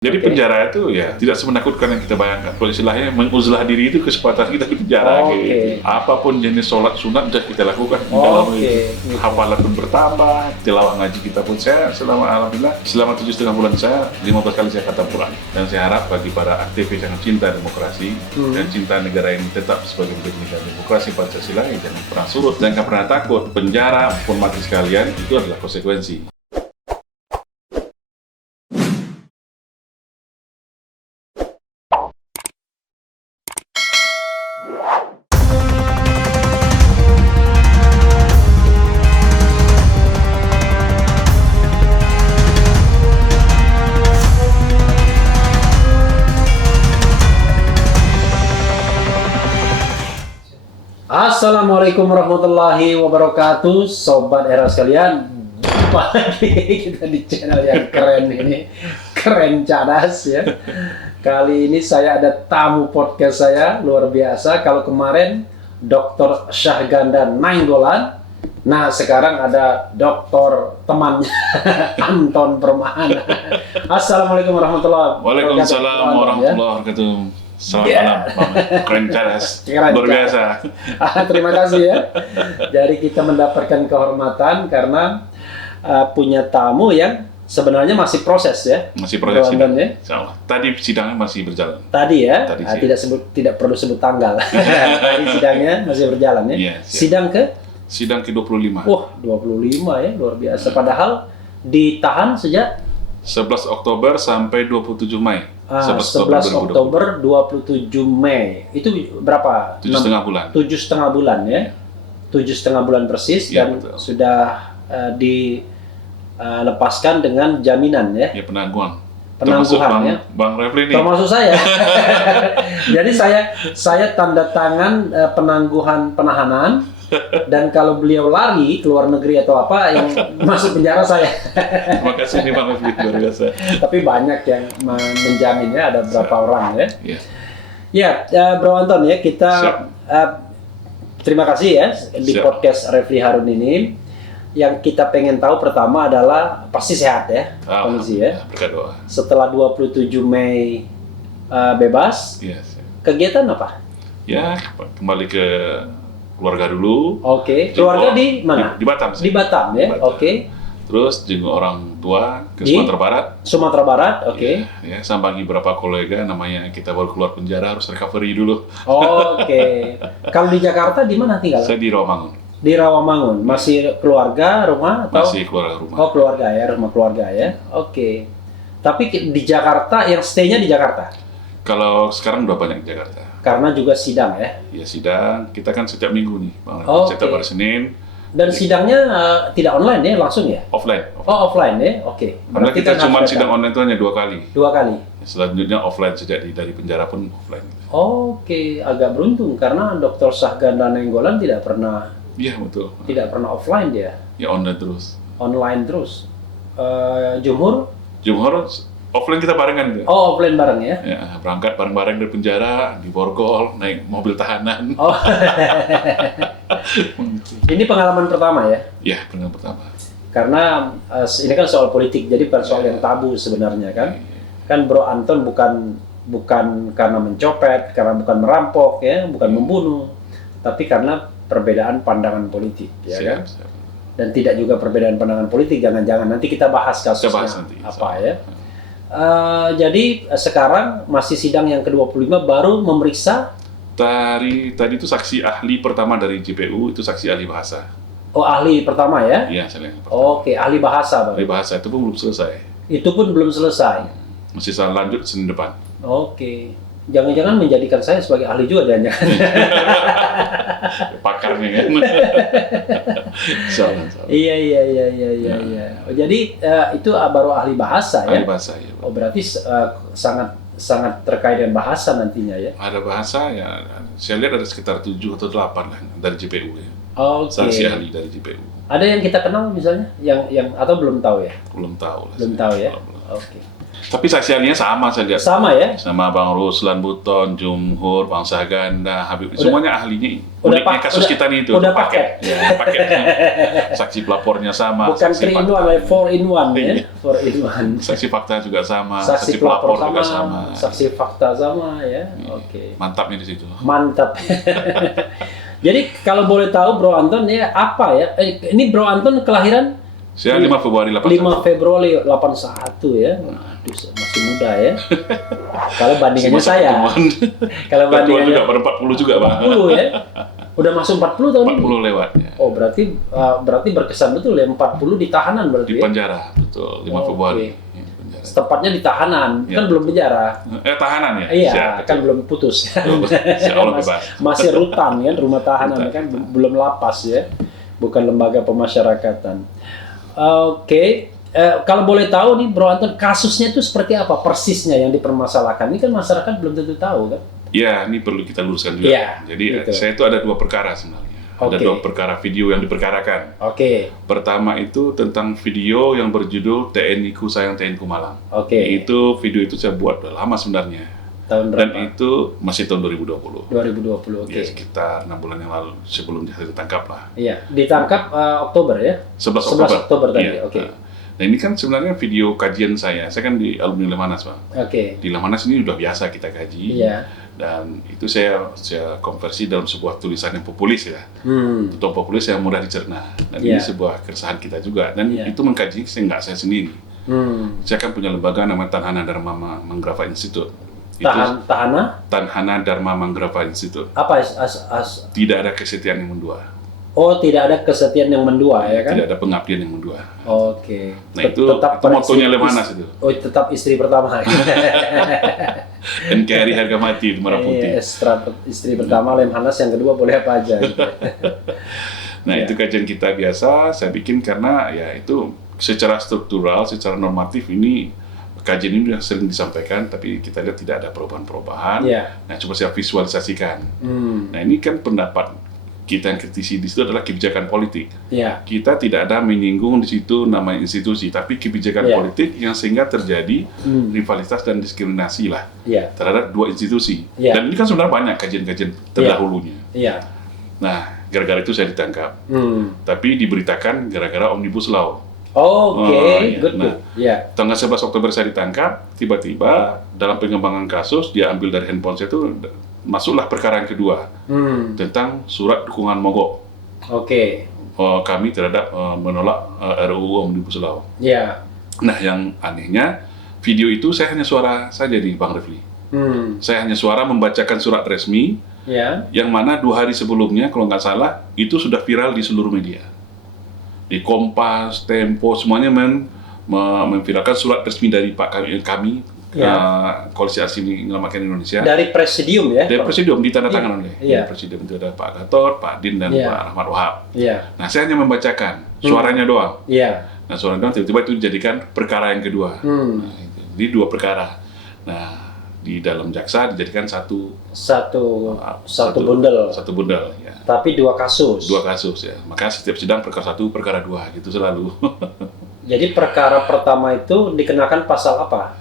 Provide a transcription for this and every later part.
Jadi penjara itu ya tidak semenakutkan yang kita bayangkan. Kalau istilahnya menguzlah diri itu kesempatan kita di penjara. Gitu. Apapun jenis sholat sunat sudah kita lakukan di dalam itu. Hafalan pun bertambah, tilawah ngaji kita pun saya alhamdulillah selama 7,5 bulan saya 15 kali saya khatam Quran. Dan saya harap bagi para aktivis yang cinta demokrasi dan cinta negara ini tetap sebagai negara demokrasi Pancasila yang jangan pernah surut, jangan pernah takut. Penjara maupun mati sekalian itu adalah konsekuensi. Assalamualaikum warahmatullahi wabarakatuh, sobat era sekalian. Jumpa lagi kita di channel yang keren ini, keren cadas ya. Kali ini saya ada tamu podcast saya luar biasa. Kalau kemarin Dr. Syahganda Nainggolan, nah sekarang ada dokter temannya Anton Permana. Assalamualaikum warahmatullahi wabarakatuh. Waalaikumsalam warahmatullahi wabarakatuh. Selamat malam, keren cadas, luar biasa. Terima kasih ya. Jadi kita mendapatkan kehormatan karena punya tamu yang sebenarnya masih proses ya. Masih proses sidang. Ya. Tadi sidangnya masih berjalan. Tadi ya, tidak perlu sebut tanggal. Tadi sidangnya masih berjalan ya. Iya, sidang ke 25. Wah, 25 ya, luar biasa. Padahal ditahan sejak 11 Oktober sampai 27 Mei. 11 Oktober 27 Mei. Itu berapa? 7,5 bulan. 7,5 bulan ya. 7,5 bulan persis ya, dan betul. Sudah dilepaskan dengan jaminan ya. Ya, penangguhan ya. Bang Refli ini. Termasuk saya. Jadi saya tanda tangan penangguhan penahanan. Dan kalau beliau lari ke luar negeri atau apa yang masuk penjara saya. Terima kasih nih Bang Refli, luar biasa. Tapi banyak yang menjaminnya, ada berapa orang ya. Ya, Bro Anton ya, kita terima kasih ya di podcast Refli Harun ini. Yang kita pengen tahu pertama adalah pasti sehat ya kondisi ya. Berdoa. Setelah 27 Mei bebas, kegiatan apa? Ya, kembali ke keluarga dulu. Oke. Keluarga di mana? Di Batam. Di Batam ya. Oke. Terus jenguk orang tua ke Sumatera Barat. Sumatera Barat, oke. Ya, sambangi beberapa kolega, namanya kita baru keluar penjara harus recovery dulu. Oke. Kalau di Jakarta di mana tinggal? Saya di Rawamangun. Di Rawamangun. Masih keluarga, rumah atau? Masih keluarga rumah. Oh, keluarga ya, rumah keluarga ya. Oke. Tapi di Jakarta, yang stay-nya di Jakarta? Kalau sekarang udah banyak di Jakarta. Karena juga sidang ya? Ya, sidang. Kita kan setiap minggu nih, Bang. Setiap hari Senin. Dan sidangnya tidak online ya, langsung ya? Offline. Oh, offline ya? Oke. Karena kita cuma sidang online itu hanya 2 kali. 2 kali? Selanjutnya offline, sejak dari penjara pun offline. Oke, agak beruntung karena Dr. Syahganda Nainggolan tidak pernah. Iya, betul. Tidak pernah offline dia? Ya, online terus. Online terus. Jumhur offline kita barengan gitu. Oh, offline bareng ya? Ya, berangkat bareng-bareng dari penjara, di borgol, naik mobil tahanan. Oh. Ini pengalaman pertama ya? Ya, pengalaman pertama. Karena ini kan soal politik, jadi bukan soal yang tabu sebenarnya kan? Kan Bro Anton bukan karena mencopet, karena bukan merampok ya, bukan membunuh, tapi karena perbedaan pandangan politik ya kan? Siap. Dan tidak juga perbedaan pandangan politik, jangan-jangan nanti kita bahas kasusnya apa ya. Jadi sekarang masih sidang yang ke-25 baru memeriksa tadi itu saksi ahli pertama dari JPU, itu saksi ahli bahasa. Oh, ahli pertama ya? Iya, saya pertama. Oke, ahli bahasa Bang. Ahli bahasa itu pun belum selesai. Itu pun belum selesai. Masih lanjut Senin depan. Oke. Jangan-jangan menjadikan saya sebagai ahli juga dan jangan. Pakarnya kan. Iya. Jadi itu baru ahli bahasa ya? Ahli bahasa ya. Oh, berarti sangat terkait dengan bahasa nantinya ya? Ada bahasa ya, saya lihat ada sekitar 7 atau 8 lah dari JPU ya. Oke. Saksi ahli dari JPU. Ada yang kita kenal misalnya? Yang atau belum tahu ya? Belum tahu lah. Belum tahu ya? Oke. Tapi saksiannya sama saya lihat. Sama ya? Sama Bang Ruslan Buton, Jumhur, Bang Saganda, Habib, semuanya ahlinya. Udah Uniknya kasus kita nih itu. udah paket. Ya, paket. Saksi pelapornya sama. Bukan saksi 3 in 1, fakta. 4 in 1 ya. Iya. 4 in 1. Saksi fakta juga sama. Saksi pelapor pelapor juga sama, sama. saksi fakta sama ya. Oke. Mantapnya di situ. Mantap. Jadi kalau boleh tahu Bro Anton ya apa ya? Ini Bro Anton kelahiran Saya 5 Februari 81. 5 Februari 81 ya. Waduh, masih muda ya. Kalau bandingannya Masih saya. pertemuan. Kalau Ketua juga bandingannya ber 40 juga, Bang. 40 ya. Udah masuk 40 tahun ini. 40 lewat ya. Oh, berarti berkesan betul ya 40 di tahanan berarti Di ya. penjara, betul. 5 Oke. Februari. Ya, di penjara. Tepatnya di tahanan, Ya. kan belum penjara. Tahanan ya? Iya, Siap, kan betul. belum putus. Insya Allah bebas. Masih rutan kan, rumah tahanan Rutan. kan belum lapas ya. Bukan lembaga pemasyarakatan. Oke. Kalau boleh tahu nih Bro Anton, kasusnya itu seperti apa persisnya yang dipermasalahkan? Ini kan masyarakat belum tentu tahu kan? Ya, ini perlu kita luruskan juga. Iya, Jadi gitu. saya itu ada 2 perkara sebenarnya. Ada Oke. 2 perkara video yang diperkarakan. Oke, Pertama itu tentang video yang berjudul TNI Ku Sayang TNI Ku Malang. oke. Itu video itu saya buat udah lama sebenarnya. Tahun Dan berapa? itu masih tahun 2020. 2020, oke. Ya, sekitar 6 bulan yang lalu sebelum dia ditangkap lah. Iya, ditangkap Oktober ya? 11 11 Oktober tadi, Iya. oke. Nah ini kan sebenarnya video kajian saya. Saya kan di alumni Lemanas, Bang. Oke. Di Lemanas ini udah biasa kita kaji. Iya. Dan itu saya konversi dalam sebuah tulisan yang populis ya. Betul populis yang mudah dicerna. Dan ini Iya. sebuah keresahan kita juga. Dan Iya. itu mengkaji nggak saya sendiri. Hmm. Saya kan punya lembaga namanya Tanhana Dharma Manggrava Institute. Itu Tahana? Tanhana Dharma Manggrava Institute. Apa Tidak ada kesetiaan yang mendua. Oh, tidak ada kesetiaan yang mendua ya kan? Tidak ada pengabdian yang mendua. Oke. Nah itu motonya Lemanas itu. Oh, tetap istri pertama. NKRI harga mati di Merah Putih. Iya, istri pertama Lemhanas, yang kedua boleh apa aja gitu. Nah Iya. itu kajian kita biasa saya bikin karena ya itu secara struktural, secara normatif ini kajian ini sudah sering disampaikan, tapi kita lihat tidak ada perubahan-perubahan. Iya. Nah coba saya visualisasikan. Hmm. Nah ini kan pendapat kita yang kritisi di situ adalah kebijakan politik. Iya. Kita tidak ada menyinggung di situ nama institusi, tapi kebijakan Iya. politik yang sehingga terjadi Hmm. rivalitas dan diskriminasi lah Iya. terhadap 2 institusi. Iya. Dan ini kan sebenarnya banyak kajian-kajian terdahulunya. Iya. Nah, gara-gara itu saya ditangkap. Hmm. Tapi diberitakan gara-gara Omnibus Law. Oke, iya. good. Nah. Iya. Tanggal 11 Oktober saya ditangkap, tiba-tiba dalam pengembangan kasus dia ambil dari handphone saya itu masuklah perkara yang kedua Hmm. tentang surat dukungan mogok Oke. kami terhadap menolak RUU Omnibus Law. Iya. Nah, yang anehnya video itu saya hanya suara saja di Bang Refli. Hmm. Saya hanya suara membacakan surat resmi Ya. yang mana 2 hari sebelumnya kalau nggak salah itu sudah viral di seluruh media. Di Kompas, Tempo, semuanya memviralkan surat resmi dari kami Ya. Koalisi Aksi Menyelamatkan Indonesia. Dari presidium ya? Dari Presidium ditandatangan oleh Iya. Presidium itu ada Pak Gatot, Pak Din dan Iya. Pak Rahmat Wahab. Iya. Nah, saya hanya membacakan suaranya doang. Iya. Nah, suaranya doang tiba-tiba itu dijadikan perkara yang kedua. Hmm. Nah, itu. Jadi 2 perkara. Nah, di dalam jaksa dijadikan satu Satu bundel. Satu bundel ya. Tapi 2 kasus. 2 kasus ya. Makanya setiap sidang perkara 1, perkara 2 gitu selalu. Jadi perkara pertama itu dikenakan pasal apa?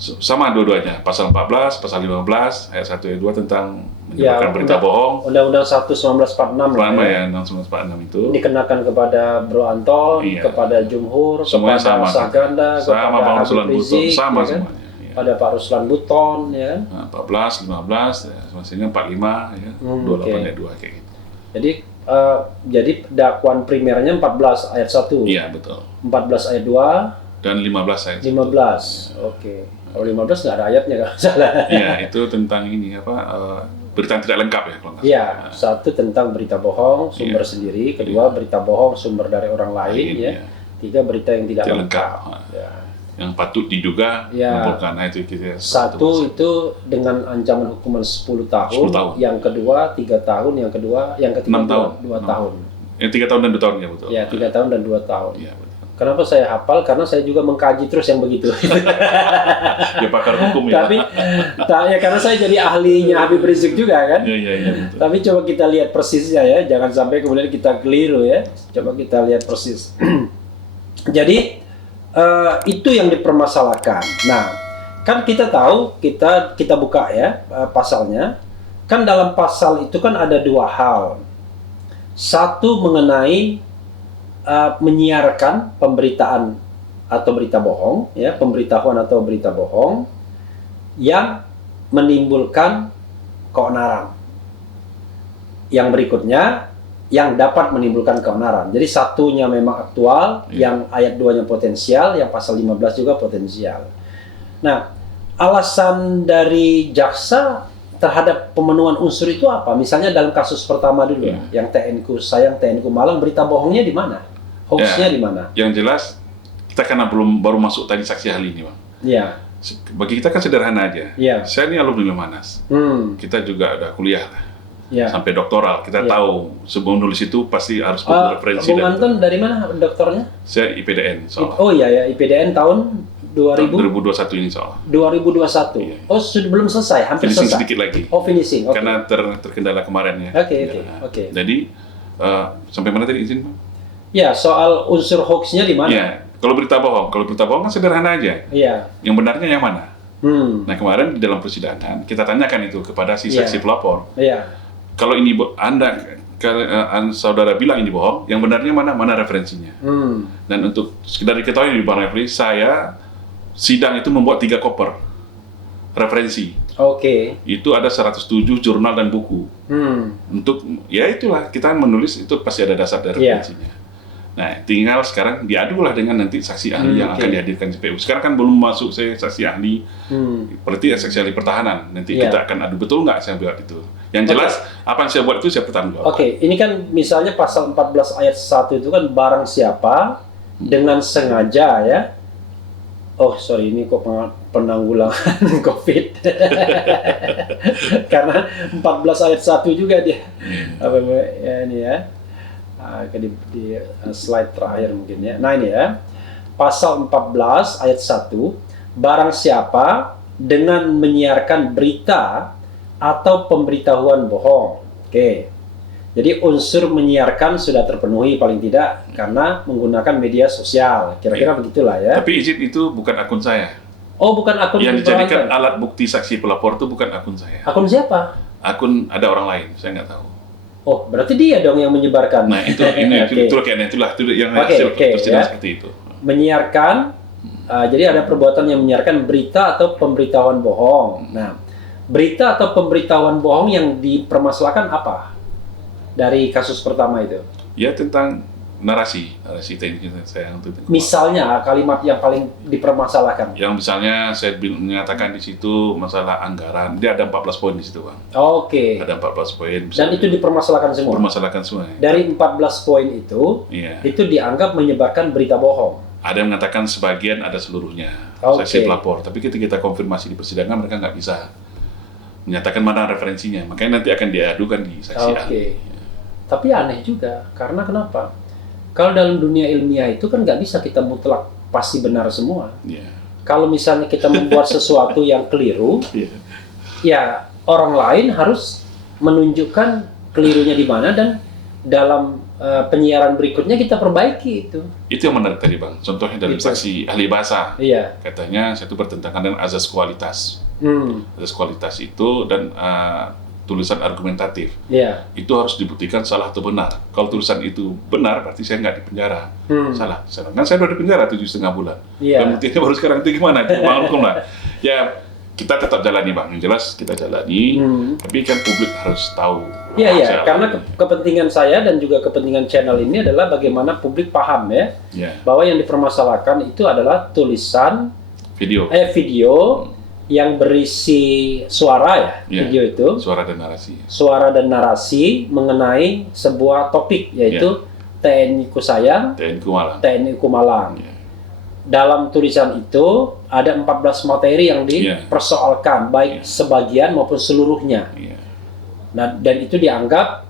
Sama dua-duanya, pasal 14, pasal 15, ayat 1 ayat 2 tentang menyebarkan Ya, berita bohong. Undang-Undang 1 1946 lah Selama ya. ya 1946 itu Dikenakan kepada Bro Anton, Iya. kepada Jumhur, semuanya kepada sama. Saganda, Sama kepada Bang Habib Ruslan Buton, Rizik, sama ya kan? semuanya. Ya. Pada Pak Ruslan Buton, ya. Nah, 14, 15, ya, maksudnya 45, ya, 28 oke. ayat 2 kayak gitu. Jadi dakwaan primernya 14 ayat 1, Iya, betul. 14 ayat 2, Dan 15 ayat 1. 15. Oke. Kalau 15 nggak ada ayatnya kalau nggak salah. Iya, itu tentang ini apa berita yang tidak lengkap ya kalau nggak Iya, salah. satu tentang berita bohong sumber Iya. sendiri, kedua berita bohong sumber dari orang lain, ya. Iya. Tiga berita yang tidak Tidak lengkap. lengkap. Ya. Yang patut diduga Iya. melakukan. Nah, itu kita Satu itu dengan ancaman hukuman 10 tahun, 10 tahun. yang kedua 3 tahun, yang ketiga 6 tahun. 2 tahun. Yang 3 tahun dan 2 tahun ya betul. Ya, 3 tahun dan 2 tahun. Iya, betul. Kenapa saya hafal? Karena saya juga mengkaji terus yang begitu. Dia pakar hukum ya. Tapi ya karena saya jadi ahlinya Habib Rizik juga kan. Iya, iya, iya, betul. Tapi coba kita lihat persisnya ya, jangan sampai kemudian kita keliru ya. Coba kita lihat persis. Jadi Itu yang dipermasalahkan. Nah, kan kita tahu, kita buka ya pasalnya. Kan dalam pasal itu kan ada dua hal. Satu mengenai menyiarkan pemberitaan atau berita bohong, ya, pemberitahuan atau berita bohong yang menimbulkan keonaran. Yang berikutnya yang dapat menimbulkan keonaran. Jadi satunya memang aktual, yang ayat 2-nya potensial, yang pasal 15 juga potensial. Nah, alasan dari jaksa terhadap pemenuhan unsur itu apa? Misalnya dalam kasus pertama dulu, yang TNK Malang, berita bohongnya di mana? Hoaxnya di mana? Yang jelas, kita karena baru masuk tadi saksi ahli ini, Bang. Iya. Bagi kita kan sederhana aja. Iya. Saya ini alumni Lemanas. Kita juga ada kuliah lah. Ya. Sampai doktoral, kita tahu sebelum nulis itu pasti harus butuh referensi. Bung Anton dari mana doktornya? Saya IPDN soalnya. Oh iya ya, IPDN tahun 2021 ini soalnya. 2021. Iya. Oh, sudah belum selesai, hampir Finishing selesai. sedikit lagi. Oh, finishing. Okay. Karena terkendala kemarin ya. Oke. Jadi sampai mana tadi izin, Bang? Ya, soal unsur hoaxnya di mana? Iya. Kalau berita bohong kan sederhana aja. Iya. Yang benarnya yang mana? Nah, kemarin di dalam persidangan kita tanyakan itu kepada si saksi pelapor. Iya. Kalau ini saudara bilang ini bohong, yang benarnya mana? Mana referensinya? Dan untuk sekedar diketahui di Bang Refli, saya sidang itu membuat 3 koper referensi. Oke. Itu ada 107 jurnal dan buku. Untuk ya itulah kita menulis itu pasti ada dasar dari referensinya. Nah, tinggal sekarang diadulah dengan nanti saksi ahli yang akan dihadirkan CPU. Sekarang kan belum masuk saya saksi ahli, berarti saksi ahli pertahanan. Nanti kita akan adu betul nggak saya buat itu. Yang jelas apa yang saya buat itu saya bertanggung jawab. Oke, ini kan misalnya pasal 14 ayat 1 itu kan barang siapa dengan sengaja ya. Oh sorry, ini kok penanggulangan COVID. Karena 14 ayat 1 juga dia. Apa ya, ini ya. Di slide terakhir mungkin ya. Nah ini ya, pasal 14 ayat 1, barang siapa dengan menyiarkan berita atau pemberitahuan bohong. Oke. Jadi unsur menyiarkan sudah terpenuhi paling tidak karena menggunakan media sosial. Kira-kira begitulah ya. Tapi izin itu bukan akun saya. Oh, bukan akun yang dijadikan alat bukti saksi pelapor itu bukan akun saya. Akun siapa? Akun ada orang lain, saya nggak tahu. Oh, berarti dia dong yang menyebarkan. Nah, itu ini itulah yang terjadi seperti itu. Menyiarkan, jadi ada perbuatan yang menyiarkan berita atau pemberitahuan bohong. Nah, berita atau pemberitahuan bohong yang dipermasalahkan apa? Dari kasus pertama itu? Ya, tentang narasi teknik saya untuk itu. Misalnya kalimat yang paling dipermasalahkan. Yang misalnya saya menyatakan di situ masalah anggaran, dia ada 14 poin di situ, Bang. Oke. Ada 14 poin. Dan itu dipermasalahkan semua. Dipermasalahkan semua. Dari 14 poin itu dianggap menyebarkan berita bohong. Ada yang mengatakan sebagian, ada seluruhnya. Saksi pelapor. Tapi ketika kita konfirmasi di persidangan mereka nggak bisa menyatakan mana referensinya. Makanya nanti akan diadukan di saksi ahli. Tapi aneh juga, karena kenapa? Kalau dalam dunia ilmiah itu kan nggak bisa kita mutlak pasti benar semua. Kalau misalnya kita membuat sesuatu yang keliru, ya orang lain harus menunjukkan kelirunya di mana dan dalam penyiaran berikutnya kita perbaiki itu. Itu yang menarik tadi, Bang. Contohnya dari saksi ahli bahasa. Katanya saya itu bertentangan dengan azas kualitas. Azas kualitas itu dan tulisan argumentatif. Itu harus dibuktikan salah atau benar. Kalau tulisan itu benar, berarti saya nggak dipenjara. Salah. Kan saya udah dipenjara 7,5 bulan. Dan buktinya baru sekarang itu gimana? Bang hukum lah. Ya, kita tetap jalani, Bang. Yang jelas kita jalani. Tapi kan publik harus tahu. Iya. Karena kepentingan saya dan juga kepentingan channel ini adalah bagaimana publik paham ya. Bahwa yang dipermasalahkan itu adalah tulisan video yang berisi suara video itu. Suara dan narasi. Suara dan narasi mengenai sebuah topik yaitu TNI Ku Sayang, TNI Ku Malang. Dalam tulisan itu ada 14 materi yang dipersoalkan baik sebagian maupun seluruhnya. Nah, dan itu dianggap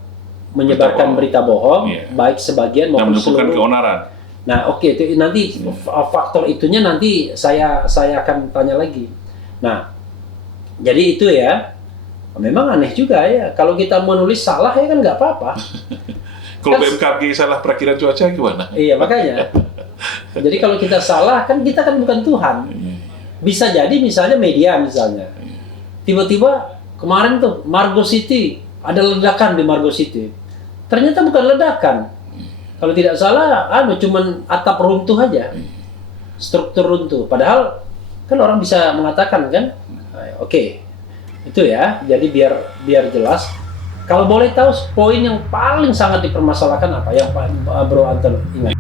menyebarkan berita bohong baik sebagian maupun seluruhnya. Keonaran. Nah, itu nanti faktor itunya nanti saya akan tanya lagi. Nah, jadi itu ya, memang aneh juga ya. Kalau kita menulis salah ya kan nggak apa-apa. Kalau BMKG salah perakiraan cuaca gimana? Iya, makanya. Jadi kalau kita salah, kan kita kan bukan Tuhan. Bisa jadi misalnya media misalnya. Tiba-tiba kemarin tuh Margo City, ada ledakan di Margo City. Ternyata bukan ledakan. Kalau tidak salah, cuman atap runtuh aja. Struktur runtuh. Padahal kan orang bisa mengatakan kan, oke, itu ya. Jadi biar jelas. Kalau boleh tahu poin yang paling sangat dipermasalahkan apa? Yang Bro Anton ingat?